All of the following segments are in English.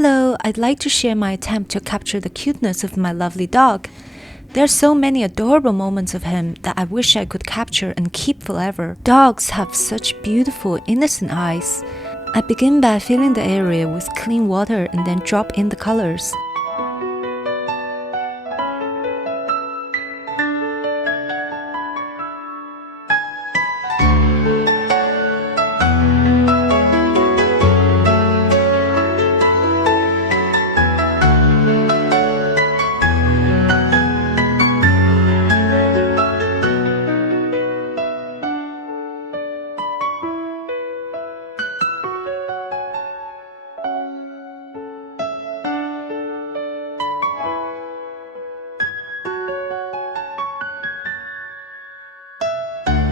Hello, I'd like to share my attempt to capture the cuteness of my lovely dog. There are so many adorable moments of him that I wish I could capture and keep forever. Dogs have such beautiful, innocent eyes. I begin by filling the area with clean water and then drop in the colors.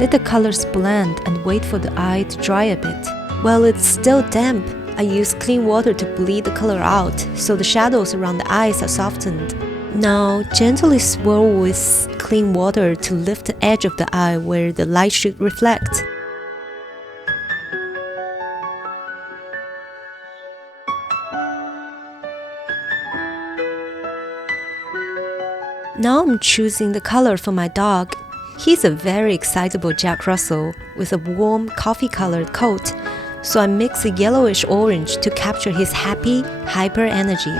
Let the colors blend and wait for the eye to dry a bit. While it's still damp, I use clean water to bleed the color out so the shadows around the eyes are softened. Now, gently swirl with clean water to lift the edge of the eye where the light should reflect. Now I'm choosing the color for my dog. He's a very excitable Jack Russell with a warm coffee-colored coat, so I mix a yellowish orange to capture his happy, hyper energy.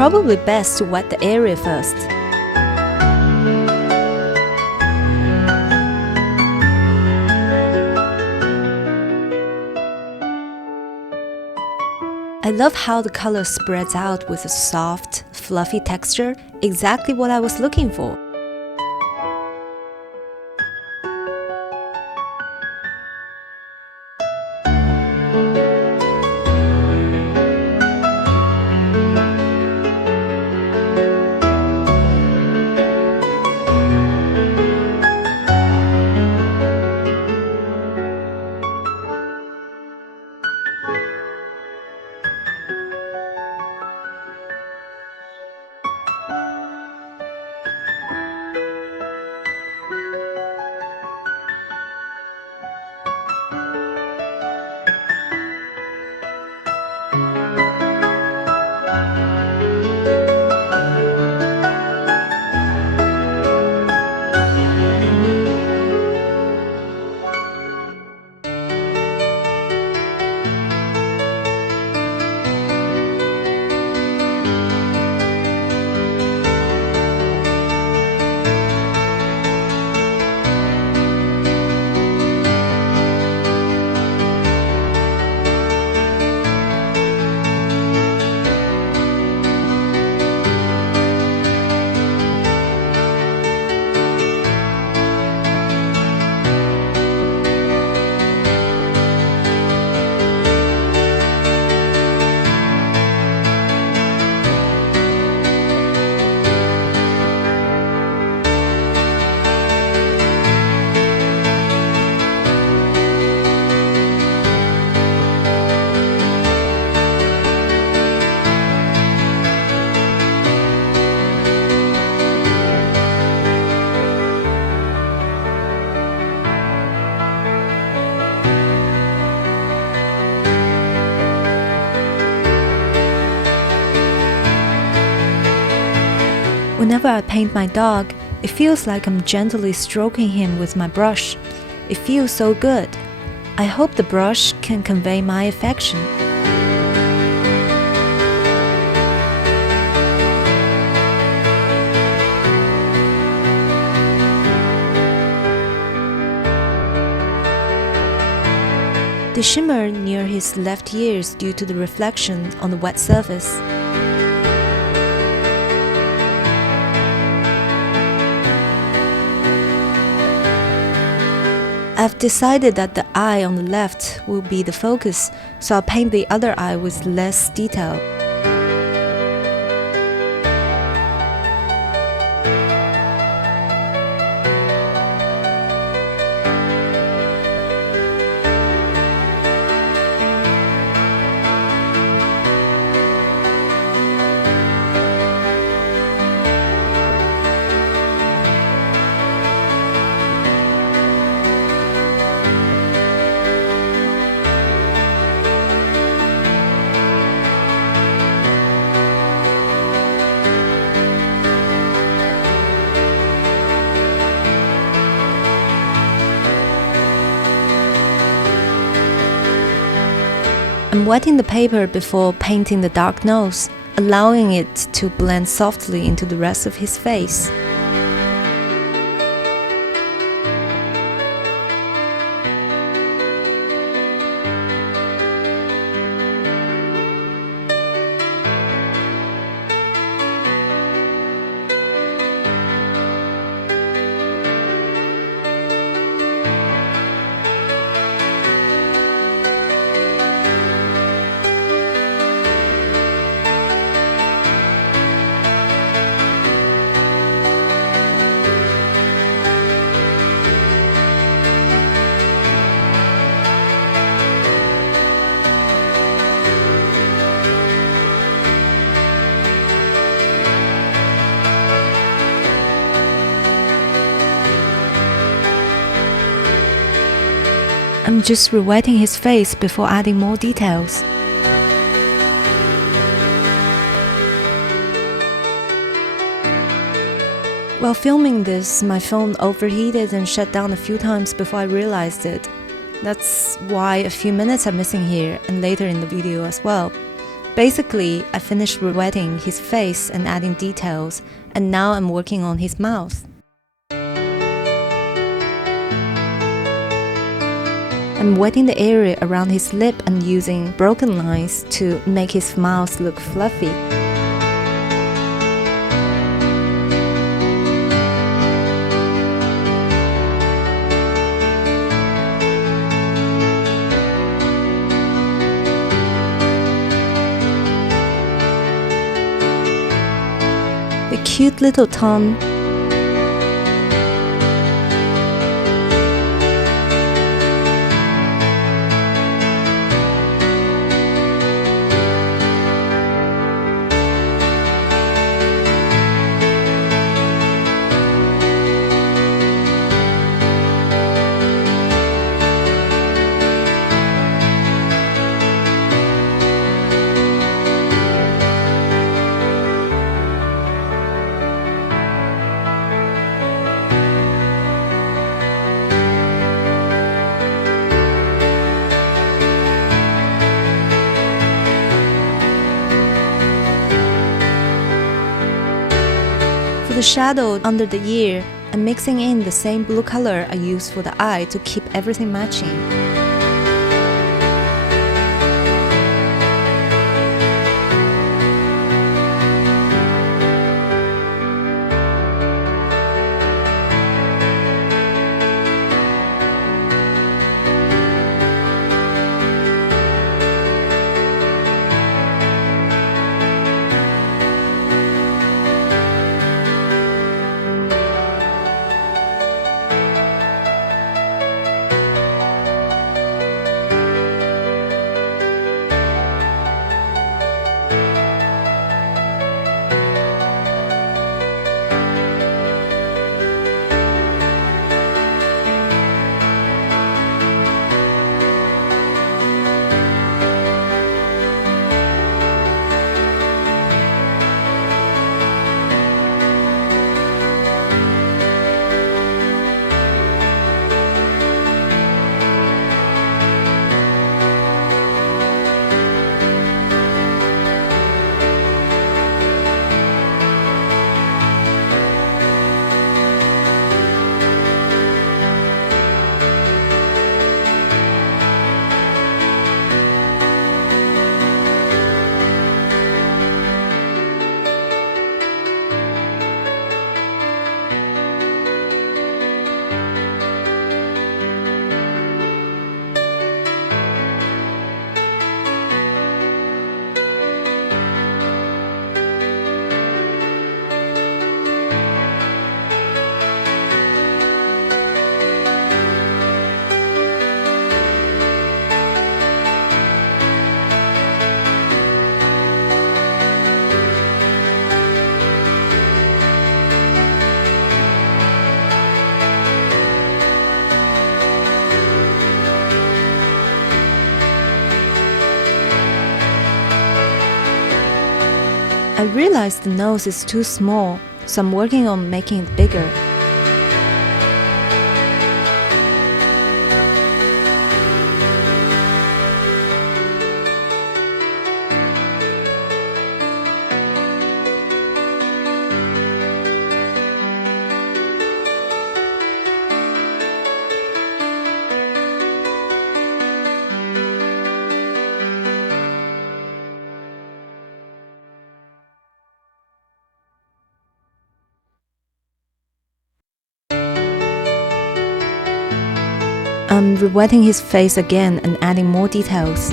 Probably best to wet the area first. I love how the color spreads out with a soft, fluffy texture, exactly what I was looking for. Whenever I paint my dog, it feels like I'm gently stroking him with my brush. It feels so good. I hope the brush can convey my affection. The shimmer near his left ear is due to the reflection on the wet surface. I've decided that the eye on the left will be the focus, so I'll paint the other eye with less detail. I'm wetting the paper before painting the dark nose, allowing it to blend softly into the rest of his face. I'm just rewetting his face before adding more details. While filming this, my phone overheated and shut down a few times before I realized it. That's why a few minutes are missing here and later in the video as well. Basically, I finished rewetting his face and adding details, and now I'm working on his mouth. I'm wetting the area around his lip and using broken lines to make his mouth look fluffy. The cute little tongue. For the shadow under the ear, I'm mixing in the same blue color I used for the eye to keep everything matching. I realized the nose is too small, so I'm working on making it bigger. I'm rewetting his face again and adding more details.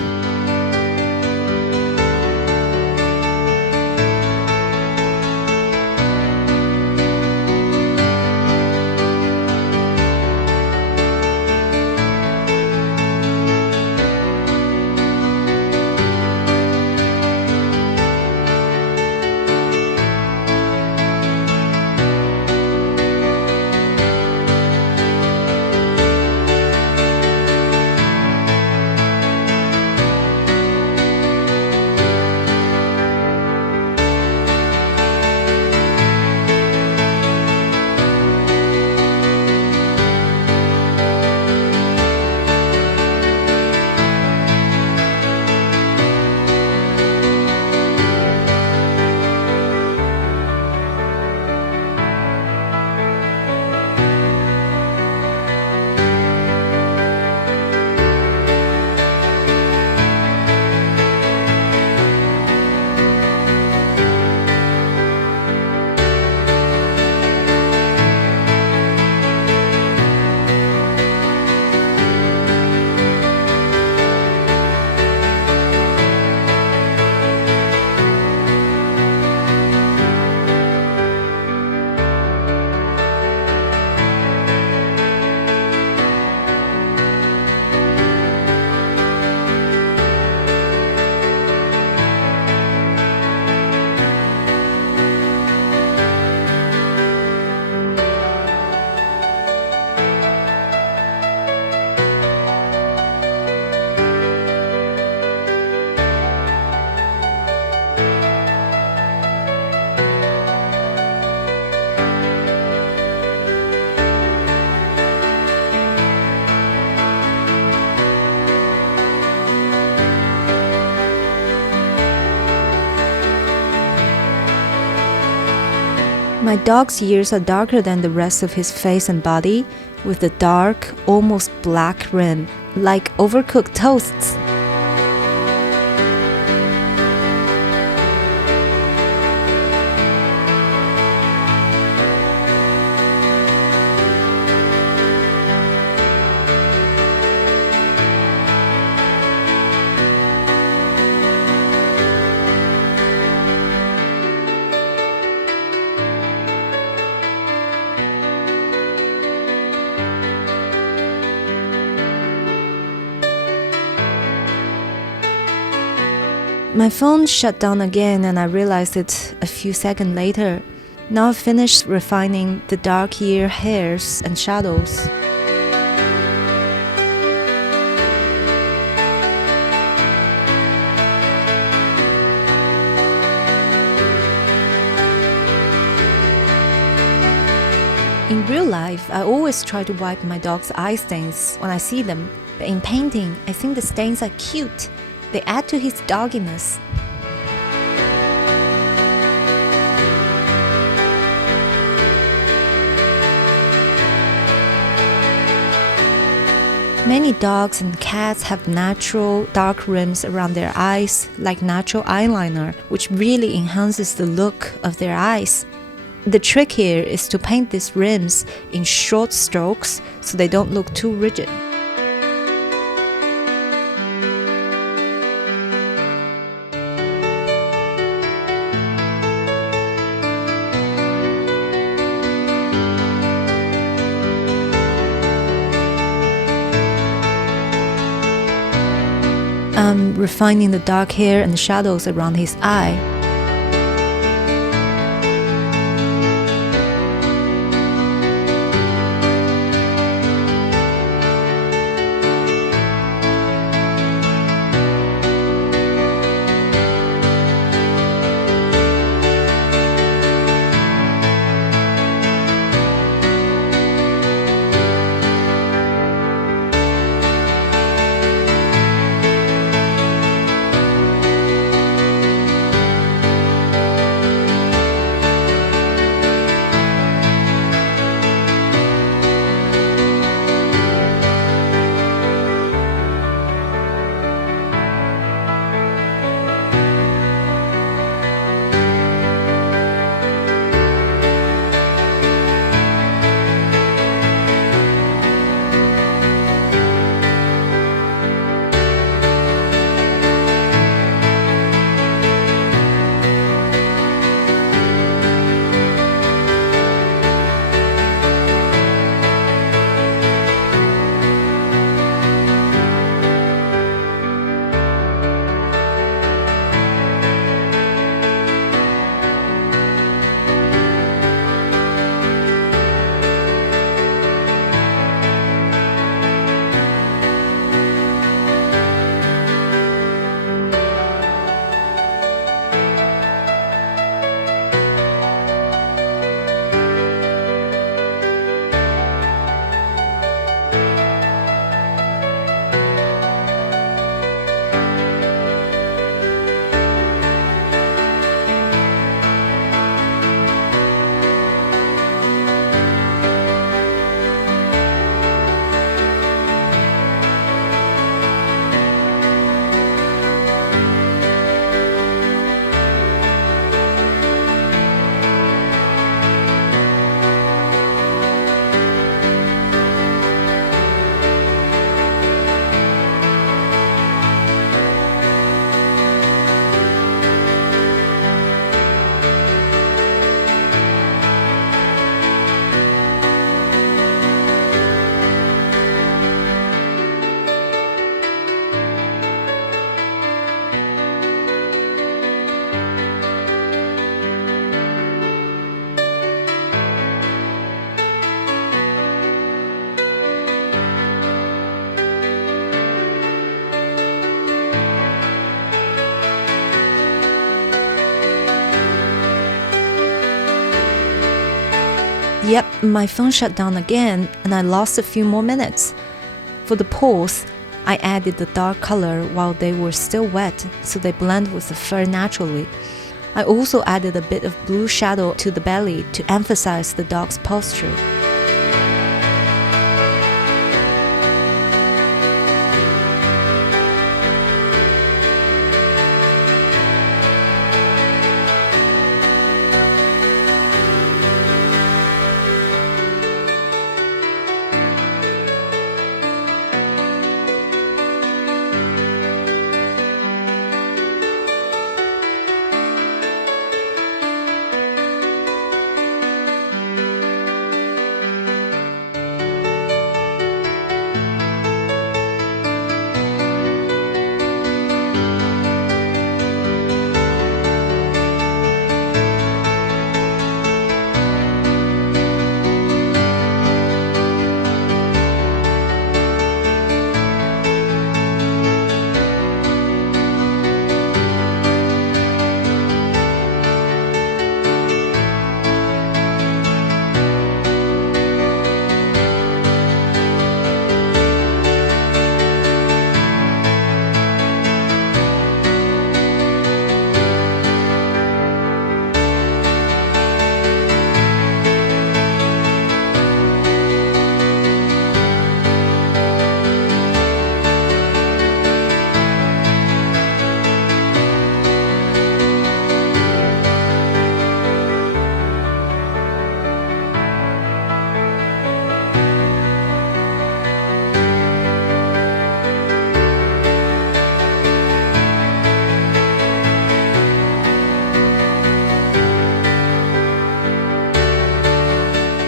My dog's ears are darker than the rest of his face and body, with a dark, almost black rim, like overcooked toasts. My phone shut down again and I realized it a few seconds later. Now I've finished refining the dark ear hairs and shadows. In real life, I always try to wipe my dog's eye stains when I see them, but in painting, I think the stains are cute. They add to his dogginess. Many dogs and cats have natural dark rims around their eyes, like natural eyeliner, which really enhances the look of their eyes. The trick here is to paint these rims in short strokes so they don't look too rigid. I'm refining the dark hair and shadows around his eye. Yep, my phone shut down again and I lost a few more minutes. For the paws, I added the dark color while they were still wet so they blend with the fur naturally. I also added a bit of blue shadow to the belly to emphasize the dog's posture.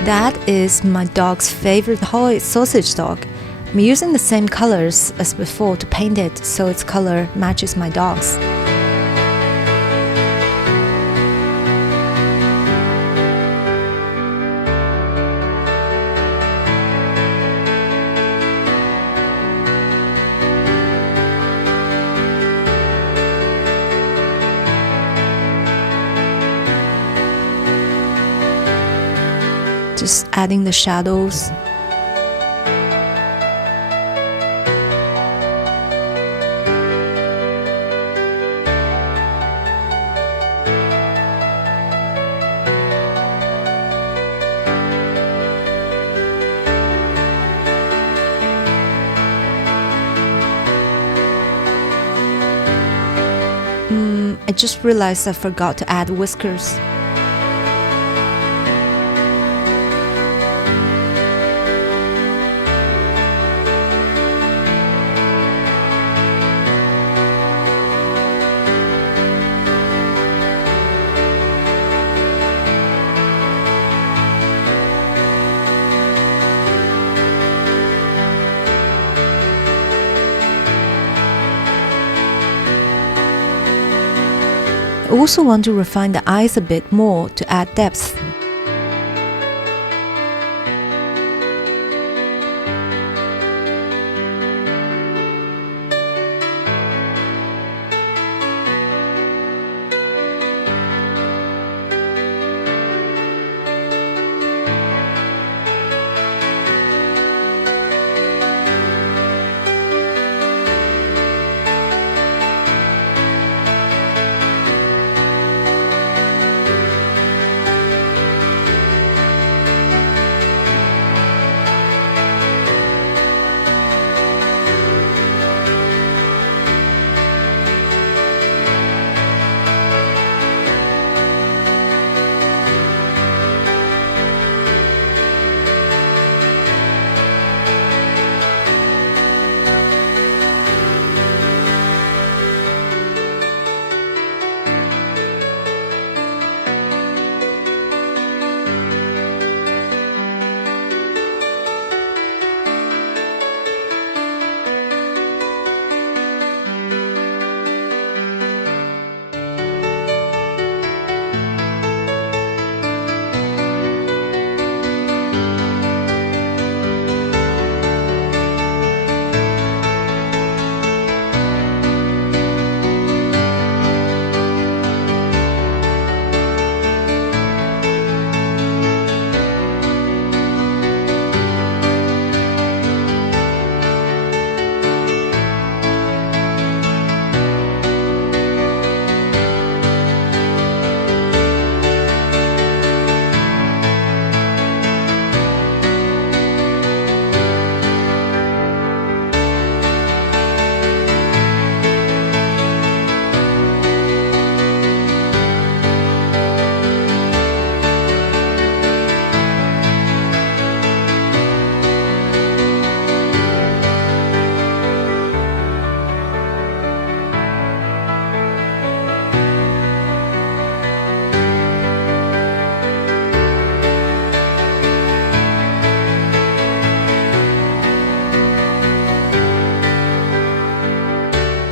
That is my dog's favorite toy, sausage dog. I'm using the same colors as before to paint it so its color matches my dog's. Just adding the shadows. I just realized I forgot to add whiskers. I also want to refine the eyes a bit more to add depth.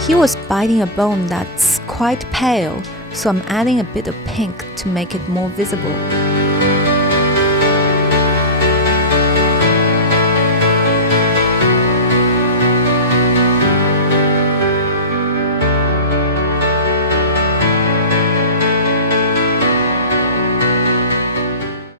He was biting a bone that's quite pale, so I'm adding a bit of pink to make it more visible.